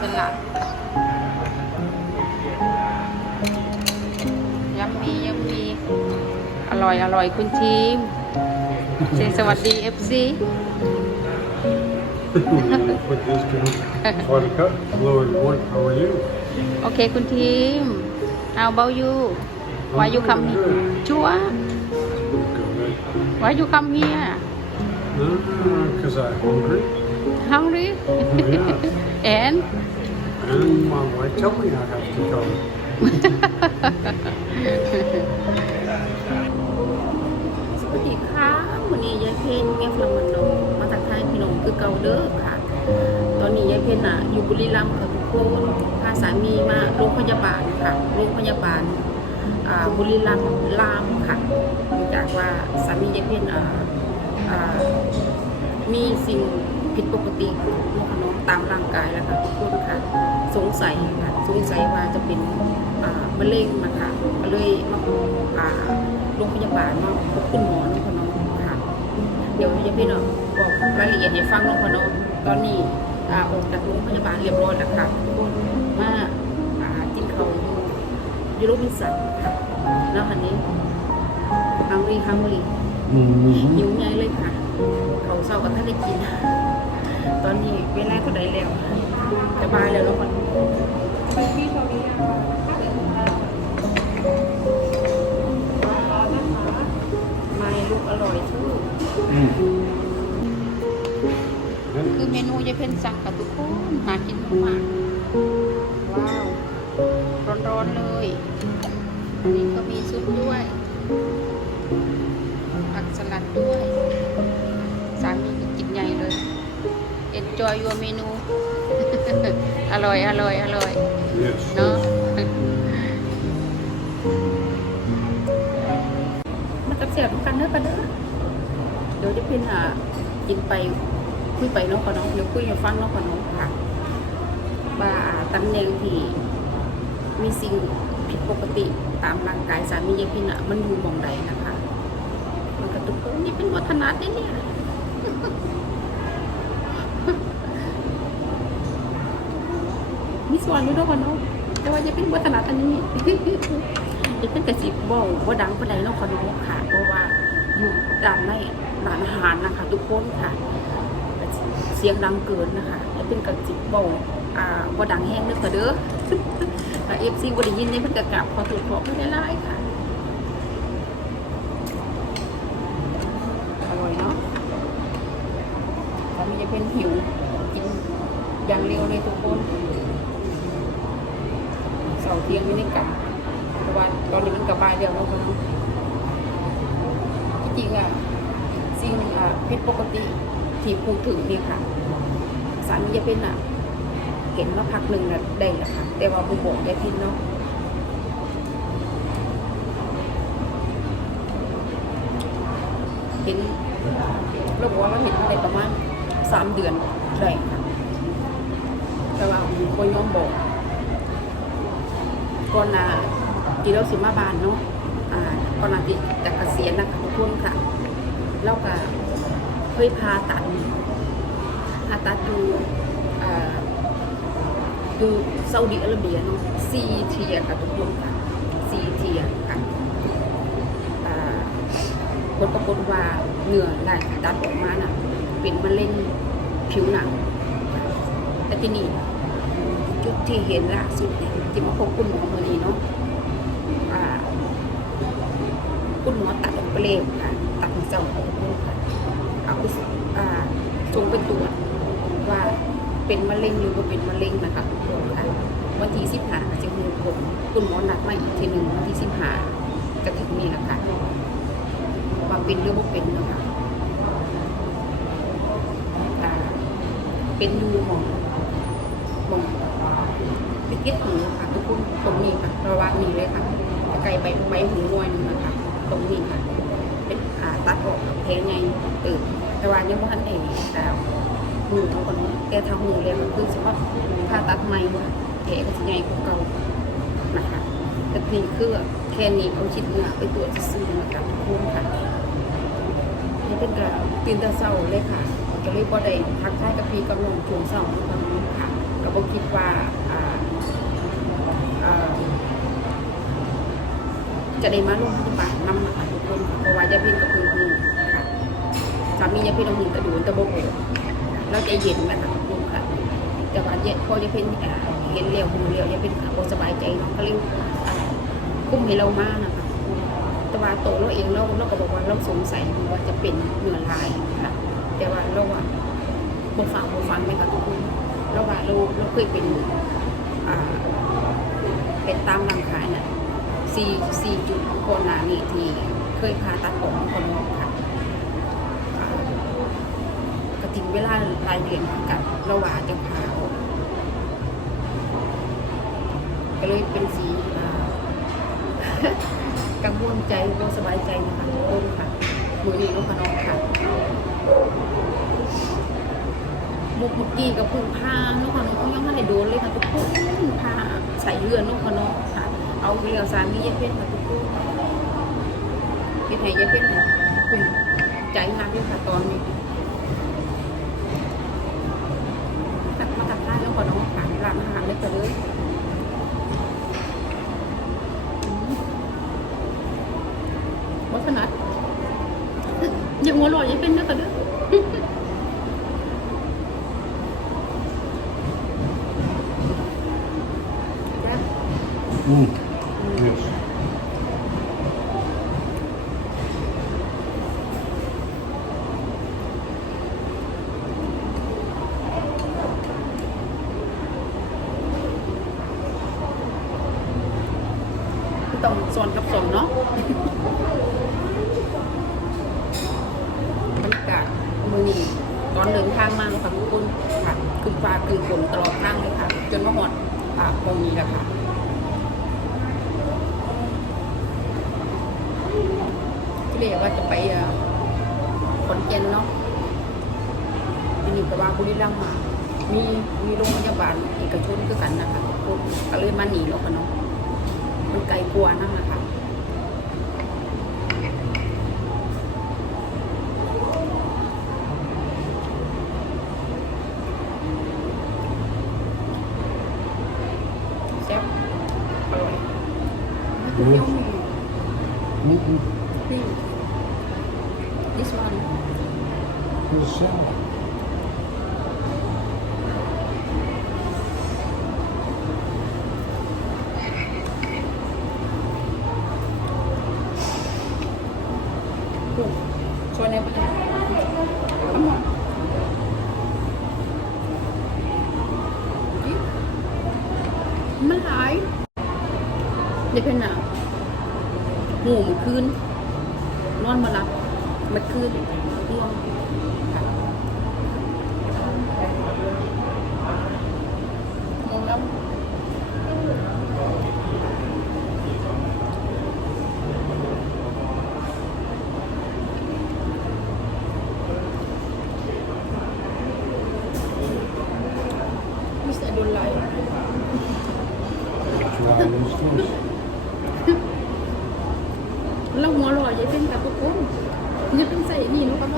สลัดยัมมียัมมีอร่อยอร่อยคุณทีมเซสวัสดีเอฟซี Put this to try to cut. Hello everyone, how are you? โอเคคุณทีม how about you why you come here ชัว Good. why you come here Because I'm hungry hungry Yeah. And and my wife told me I have to come. สวัสดีค่ะวันนี้ยายเพนเมียฟลังมันนงมาทักทายพี่น้องคือเกาเด้อค่ะ ตอนนี้ยายเพนอะอยู่บุรีรัมย์ค่ะทุกคนพาสามีมาโรงพยาบาลค่ะโรงพยาบาลอ่าบุรีรัมย์ลามค่ะเนื่องจากว่าสามียายเพนอ่าอ่ามีสิ่ง ผิดปกติของน้องตามร่างกายแล้วค่ะทุกคนค่ะสงสัยค่ะสงสัยว่าจะเป็นอ่ามะเร็งนะคะก็เลยมาอ่าโรงพยาบาลมาพบคุณหมอน้องพน้องค่ะเดี๋ยวจะพี่น้องบอกรายละเอียดให้ฟังน้องพน้องตอนนี้อ่าออกจากโรงพยาบาลเรียบร้อยแล้วค่ะทุกคนมาอ่ากินเขาวอยู่อยู่โรบินสันค่ะแล้วคันนี้ฮังรีฮังรีหิวใหญ่เลยค่ะ เขาเศร้ากับท่านได้กินต อนนี้เวลาเท่าไหร่แล้วสบายแล้วน้องพน้องไม่ลูกอร่อยทุกคือเมนูยาเพ็ญสั่งกับทุกคนหากินมากว้าว ร้อนๆเลยอันนี้ก็มีซุปด้วยผักสลัดด้วย enjoy your เมนูอร่อย อร่อย อร่อย Yes. เนาะมันกับเสียบกันเนื้อกันเด้อเดี๋ยวจะเป็นอะกินไปคุยไปเน้องกับน้องเดี๋ยวคุยให้ฟังเน้องกับน้องค่ะว่าตำแหน่งที่มีสิ่งผิดปกติตามร่างกายสามียายพินอะมันอยู่หมองใดนะคะ มันกระตุกโอ้นี่เป็นวัฒนธรรมเนี่ย มี ส่วนอยู่ด้วยกันเนาะแต่ว่าจะเป็นวัฒนธรรมนี้จะเป็นกระสิบบ่ว่าดังปานใดเนาะขอน้องค่ะเพราะว่าอยู่ด้านในร้านอาหารนะคะ ทุกคนค่ะ เสียงดังเกินนะคะจะเป็นกระสิบบ่อ่าว่าดังแห้งเด้อค่ะเด้อเอฟซีบ่ได้ยินเนี่ยเพิ่นก็กลับขอโทษขอไม่ได้ไล่ค่ะอร่อยเนาะตอนนี้จะเป็นหิวกินอย่างเร็วเลยทุกคนาร์เที่ยงไม่ได้กลับเพราะว่าตอนนี้มันกลับบ้านเดียวแล้วคนที่จริงอะสิ่งอะผิดปกติที่พูดถึงนี่ค่ะ สามีจะเป็นอะ เห็นว่าพักหนึ่งน่ะได้แหละค่ะ แต่ว่าบุบอกได้พินเนาะเห็นเราบอกว่ามันเห็นในประมาณสามเดือนได้ค่ะแต่ว่าคนยอมบอก ก่อนหน้าที่เราสิมาบานเนาะอ่าก่อนหน้าที่จะเกษียณนะคะทุกคนค่ะเราก็เคยพาตัดอาตัดดูอ่าดูซาอุดิอาระเบียเนาะซีเทียค่ะทุกคนค่ะซีเทียค่ะอ่าผลปรากฏว่าเหนื้อได้ตัดออกมาน่ะเป็นมะเร็งผิวหนังแต่ที่นี่จุดที่เห็นล่าสุดเนี่ย ที่มาพบคุณหมอเมื่อนี้เนาะอ่าคุณหมอตัดออกไปเลยค่ะ ตัดเจ้าออกไปเลยค่ะเอาไปอ่าส่งไปตรวจว่าเป็นมะเร็งหรือว่าเป็นมะเร็งนะคะทุกคนค่ะวันที่สิบห้าจะมีผลคุณหมอนัดมาอีกทีหนึ่งวันที่สิบห้าจะถึงนี่แหละค่ะว่าเป็นหรือว่าเป็นนะคะอ่าเป็นดูหมองหมอง ติดเก็ตหูค่ะทุกคนตรงนี้ค่ะระว่างนี้เลยค่ะไกลไปใบหูงวยหนึงนะคะตรงนี้ค่ะ เป็นอ่าตัดออกแทงไงตื่นแต่ว่ายังไม่ทันเองแต่หูของคนนี้แกทำหูเลยมันคือสมมติผ่าตัดใหม่ค่ะแกก็จะใหญ่กว่าเก่านะคะแต่นี่คือแค่นี้เอาชิ้นเนื้อไปตรวจซื้อๆนะคะทุกคนค่ะนี่เป็นการตื่นต่เช้าเลยค่ะก็เลยพอได้ทักทายกับพี่กับน้องช่วงเช้านะคะค่ะกับโบคิดว่า จะได้มาลงพยาบาลน้ำหนะคะทุกคนเพราะว่ายาพิษก็คือหูค่ะสามียาพิษเอาหูกระดูนตะบกเลยแล้วใจเย็นไหมคะทุกค่ะแต่ว่าเยพอยาพิษเห็นเร็วหูเร็วยาพิษอ่าสบายใจเนาะก็เลยอ่ากุ้มให้เรามากนะคะแต่ว่าโตเราเองเราเราก็บอกว่าเราสงสัยว่าจะเป็นเนื้อลายค่ะแต่ว่าเราว่าบ่ฟังบ่ฟังไหมคะทุกคนเราว่าเราเราเคยเป็นอ่า เป็นตามร่างกายน่ะสี่สี่จุดโคนหนานี่ที่เคยผ่าตัดออกคนออกค่ะอ่ากระถึงเวลารายเดือนกับเราว่าจะผ่าออกก็เลยเป็นสีกังวลใจบ่สบายใจนะคะทุกคนค่ะมือนี้ลูกขน้องค่ะ มุกเมื่อกี้กับพึ่งพาลูกขน้องยังไม่ได้โดนเลยค่ะทุกคนพาใส่เรือลูกขน้องค่ะ เอาเรือสามีเยเพชรค่ะทุกคนเป็นไงเยเพชรค่ะคุณใจมากด้วยค่ะตอนนี้ตัดมาตัดได้แล้วขอน้องค่ะหลังอาหารเลยไปเลยวัฒนัดยังหัวเรอยังเป็นเนื้อกันเด้อ Mm. Yes. ต้องสอนกับสอนเนาะบรรยากาศมือนี้ตอนเดินทางมาค่ะทุกคนค่ะคือฟ้าคือฝนตลอดทางเลยค่ะ จนมาหอดอ่าตรงนี้แหละค่ะ ที่ เรียกว่าจะไปขอนแก่นเนาะทีนี้ก็ว่าบุรีรัมย์มา มีมีโรงพยาบาลเอกชนคือกันนะคะก็เลยมาหนีแล้วกันเนาะมันไกลกลัวนั่นนะคะ แซ่บอร่อยเปรี้ยว Mm-mm. นี่ this one Who's that? ถูกชวนในประเทศขมอนมันหลายเด็กเป็นหนาวหูมันคืน นอนมาหลับมันคืนง่วงค่ะง่วงแล้ว มิสเตอร์ดุลไล Try this one. แล้วหัวเรอยยายเป็นกับทุกคนนี่ต้องใส่นี่เนาะครับ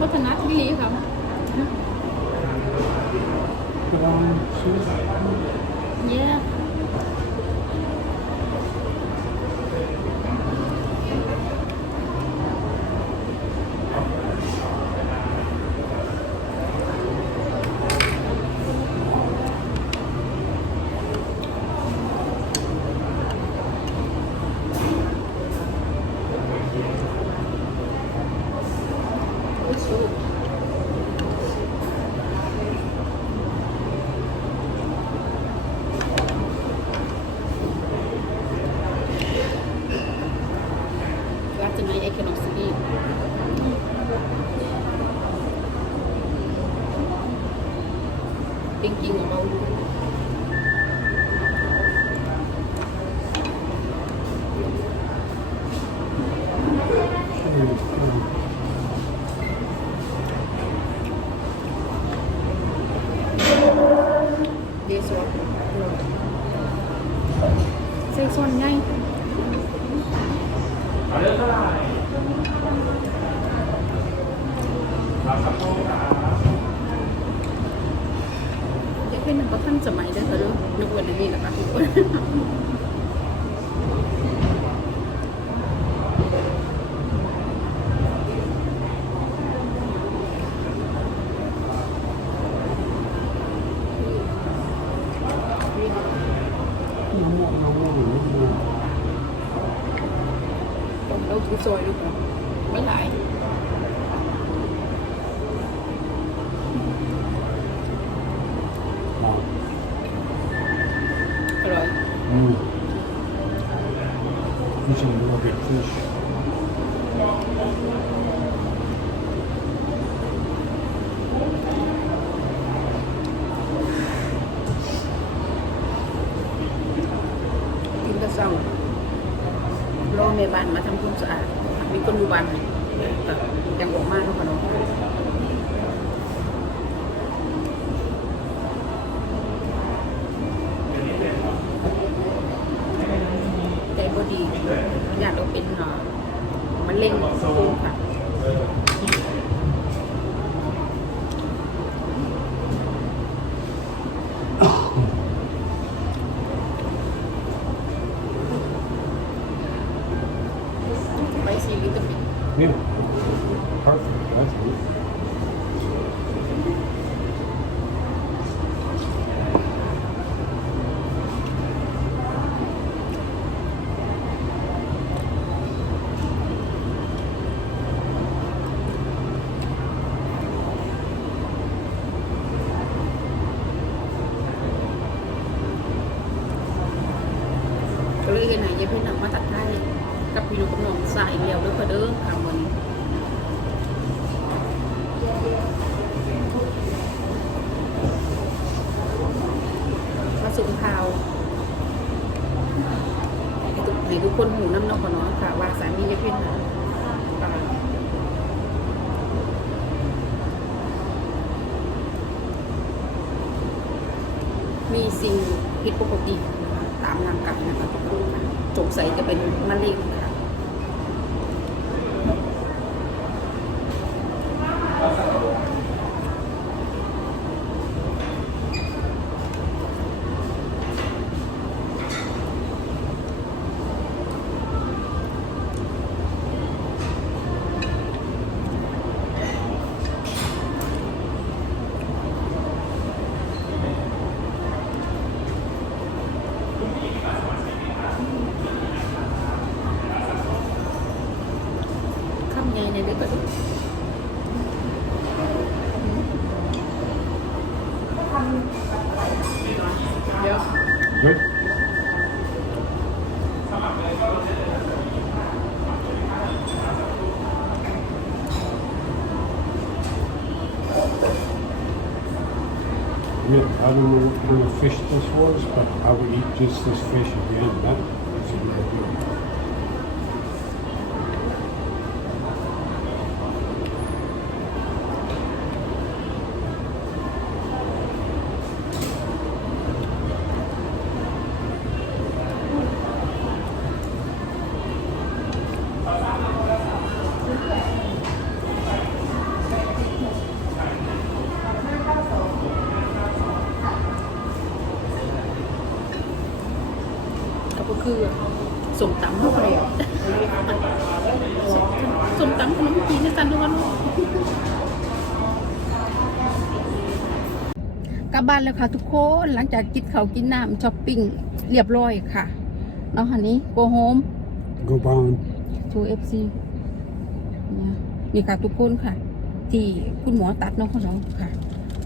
วัฒนธรรมที่ลีครับ Put on cheese. เย้โอ้ยสู ว่าจะไหนไอค อนอสซีจริงเราเดซวใส่ส่วนใหญ่ยเพชรน่ะก็ทันสมัยเด้อค่ะเด้อยกว้นอันนี้นะคะทุกคน No more, no more, no more. ผม เราถือซอยดีกว่าไม่หลาย Wow. อร่อย Mm. Fish and more big fish. กินกระเซา รอแม่บ้านมาทำความสะอาดมีคนอยู่บ้านแบบยังบอกมากเท่ากันเนาะใจบดีอยากเราเป็นเอ่อมะเร็งค่ะ ไปซีวิตามิน Yeah. Perfect. That's good. ก็เลยเห็นไกับพี่น้องกับน้องสายเดียวด้วยค่ะเด้อค่ะวันนี้มาสุนข่าวให้ทุกให้ทุกคนหูน้ำนอกก่อนเนาะค่ะ ว่าสามียายเพื่อนนะมีสิ่งผิดปกติตามร่างกายนะคะทุกคนค่ะสงสัยจะเป็นมะเร็งค่ะ fish this was, but I would eat just this fish again. That is really good. ก็คือสมตำเข้าไปอะสมตำขนมจีนในสันทุกวันกลับบ้านแล้วค่ะทุกคนหลังจากกินข้าวกินน้ำช้อปปิ้งเรียบร้อยค่ะเนาะฮันนี้โกโฮม Go barn. ทูเอฟซีนี่ค่ะทุกคนค่ะ ที่คุณหมอตัดเนาะเขาเนาะค่ะ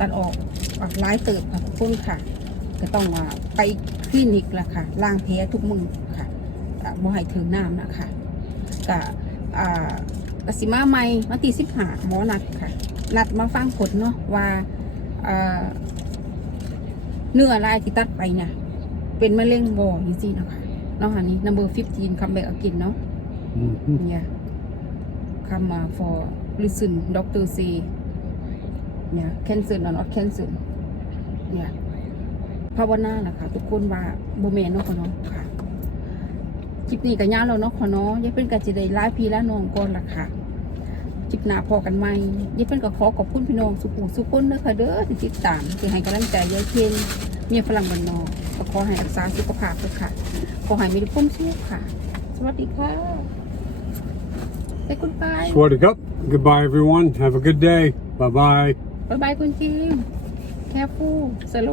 ตัดออกออกร้ายเติบค่ะทุกคนค่ะ ก็ต้องว่าไปคลินิกละค่ะล้างแผลทุกมือค่ะอ่าบ่ให้ถึงน้ำนะคะก็อ่ากสิมาใหม่มาตีสิบหาหมอนัดค่ะ นัดมาฟังผลเนาะว่าอ่าเนื้อลายที่ตัดไปเนี่ยเป็นมะเร็งบ่จริงๆนะคะเนาะค่ะนี่ number 15 come back again เนาะ Mm-hmm. Yeah. Come uh, for listen, doctor say. Yeah, cancer or not cancer. Yeah. ภาวนาล่ะค่ะ ทุกคนว่าโบแมนเนาะขอเนาะค่ะคลิปนี้ก็ยาวแล้วเนาะขอเนาะยังเป็นการจะได้ไลฟ์พีและน้องก่อนล่ะค่ะจิบหนาพอกันไหมยายเพิ่นก็ขอขอบคุณพี่น้องสุขุสุขคนเด้อค่ะเด้อที่ติดตามที่ให้กำลังใจยายเพ็ญเมียฝรั่งบ้านนอกก็ขอให้รักษาสุขภาพด้วยค่ะ ขอให้มีความสุขค่ะ สวัสดีค่ะไปคุณไป Sweated up. Goodbye, everyone. Have a good day. Bye bye. บายบายคุณจิมแคฟูสโล